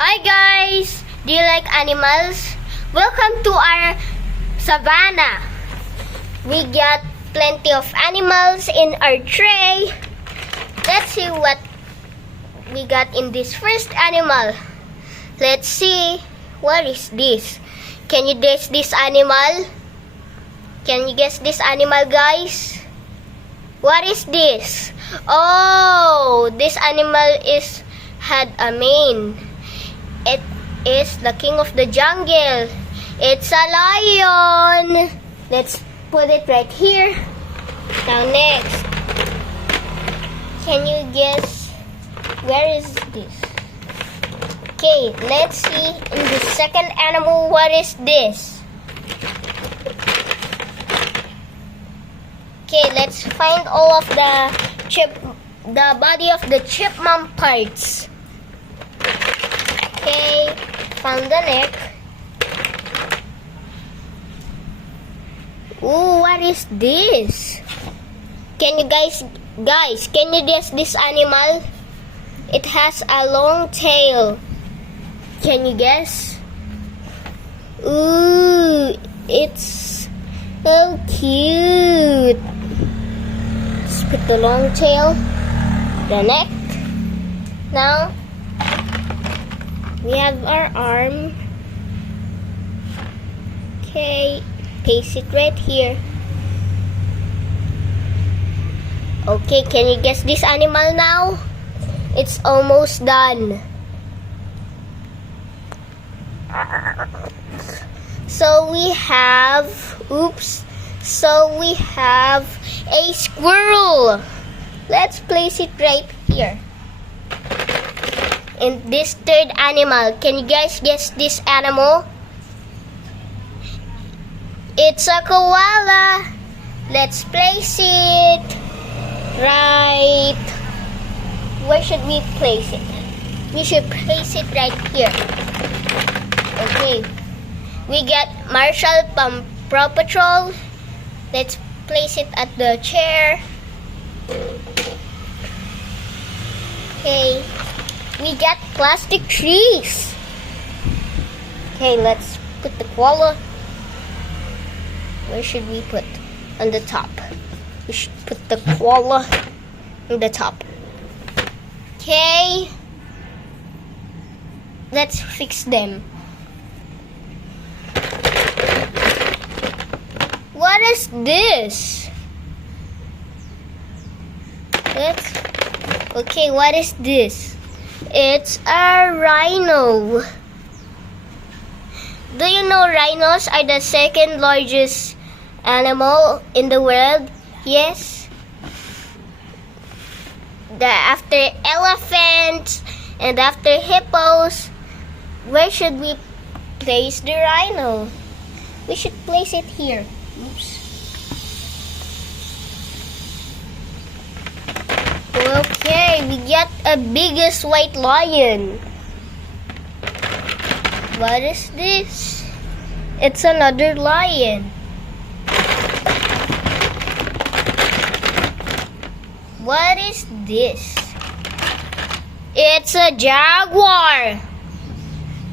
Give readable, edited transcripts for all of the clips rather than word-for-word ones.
Hi guys! Do you like animals? Welcome to our savannah. We got plenty of animals in our tray. Let's see what we got in this first animal. Let's see. What is this? Can you guess this animal? Can you guess this animal, guys? What is this? Oh, this animal had a mane. It is the king of the jungle. It's a lion. Let's put it right here. Now next, can you guess where is this? Okay, let's see in the second animal. What is this? Okay, let's find all of the body of the chipmunk parts. Okay, found the neck. Ooh, what is this? Can you guys, can you guess this animal? It has a long tail. Can you guess? Ooh, it's so cute. Let's put the long tail, the neck. Now, we have our arm. Okay, place it right here. Okay, can you guess this animal now? It's almost done. So we have a squirrel. Let's place it right here. In this third animal, can you guys guess this animal? It's a koala. Let's place it right. Where should we place it? We should place it right here. Okay. We got Marshall from Paw Patrol. Let's place it at the chair. Okay. We got plastic trees. Okay, let's put the koala. Where should we put? On the top. We should put the koala on the top. Okay. Let's fix them. What is this? Okay, what is this? It's a rhino. Do you know rhinos are the second largest animal in the world? Yes. After elephants and after hippos, where should we place the rhino? We should place it here. Oops. Okay, we got a biggest white lion. What is this? It's another lion. What is this? It's a jaguar.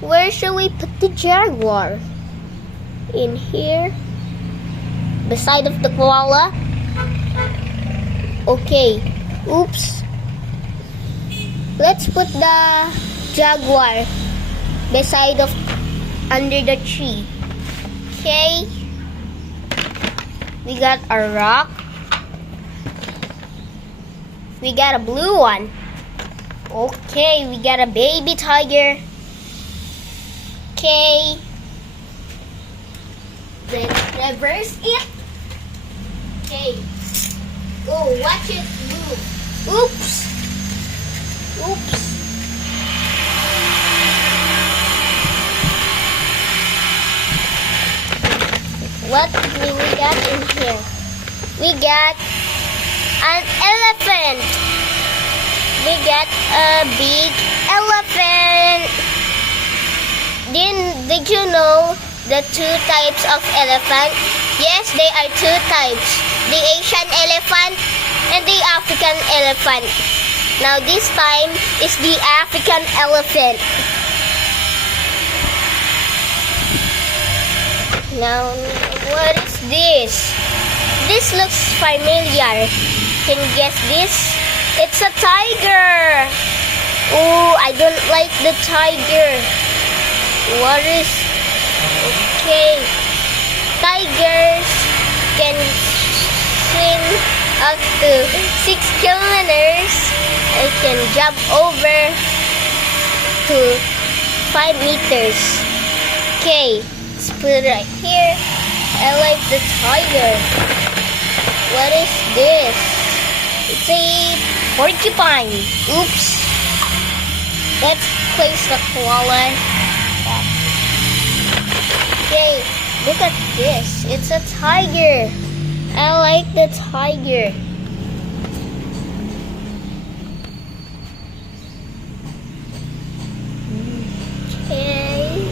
Where should we put the jaguar? In here? Beside of the koala? Okay. Oops. Let's put the jaguar beside of under the tree. Okay. We got a rock. We got a blue one. Okay, we got a baby tiger. Okay. Let's reverse it. Okay. Oh, watch it move. Oops. Oops. What do we got in here? We got an elephant. We got a big elephant. Did you know the two types of elephant? Yes, they are two types. The Asian elephant and the African elephant. Now this time is the African elephant. Now, what is this? This looks familiar. Can you guess this? It's a tiger. Oh, I don't like the tiger. What is... Okay. Tigers can swim up to 6 kilometers. It can jump over to 5 meters. Okay, let's put it right here. I like the tiger. What is this? It's a porcupine. Oops. Let's place the koala. Okay, look at this. It's a tiger. I like the tiger. Okay.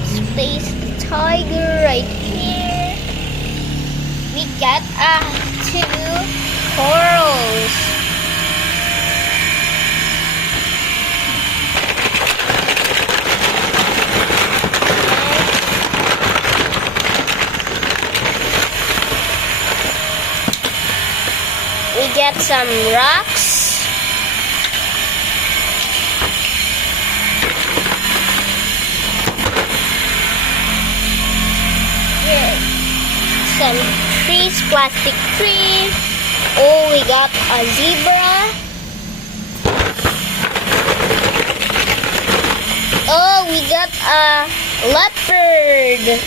Let's place the tiger right here. We got 2 corals. We get some rocks. Here, some trees, plastic tree. Oh, we got a zebra. Oh, we got a leopard.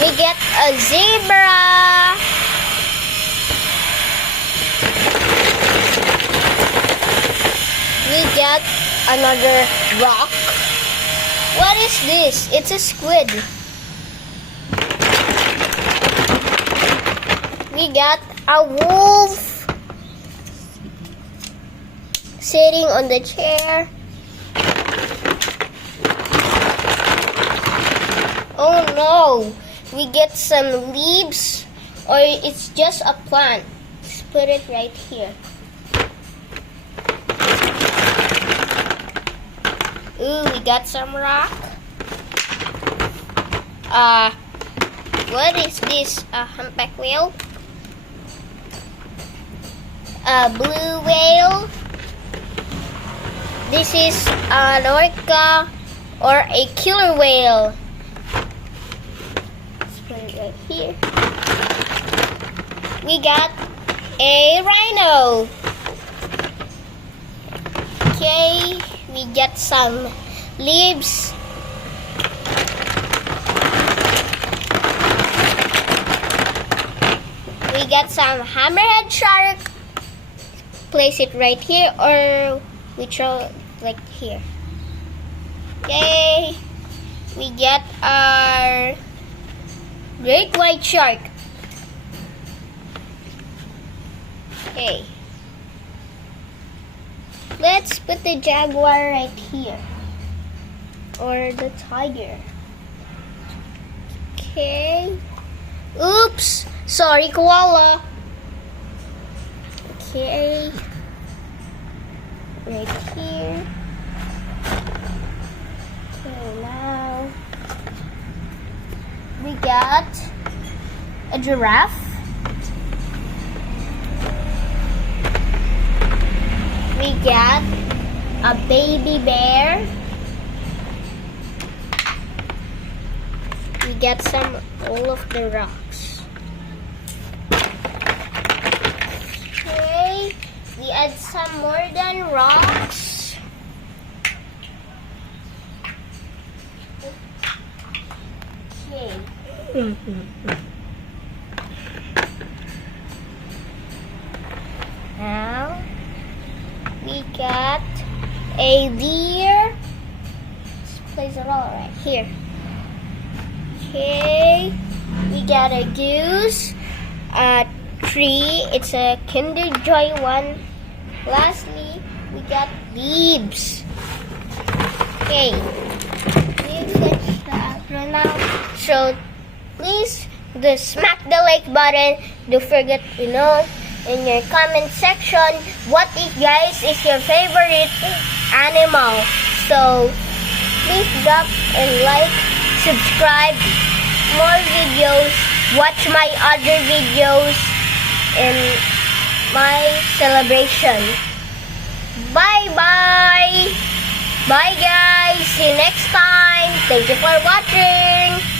We get a zebra. We get another rock. What is this? It's a squid. We got a wolf sitting on the chair. Oh no! We get some leaves, or it's just a plant. Let's put it right here. Ooh, we got some rock. What is this? A humpback whale? A blue whale? This is an orca or a killer whale. Right here. We got a rhino. Okay, we get some leaves. We got some hammerhead shark. Place it right here, or we throw it like here. Okay, we get our great white shark. Okay. Let's put the jaguar right here. Or the tiger. Okay. Oops! Sorry, koala. Okay. Right here. Okay, now we got a giraffe. We got a baby bear. We got all of the rocks. Okay, we add some more than rocks. Okay. Now we got a deer. Let's place it all right here. Okay, we got a goose, a tree. It's a Kinder Joy one. Lastly, we got leaves. Okay, leaves and now. So please smack the like button. Don't forget to know in your comment section what is your favorite animal. So please drop and like, subscribe, more videos, watch my other videos in my celebration. Bye-bye! Bye guys! See you next time! Thank you for watching!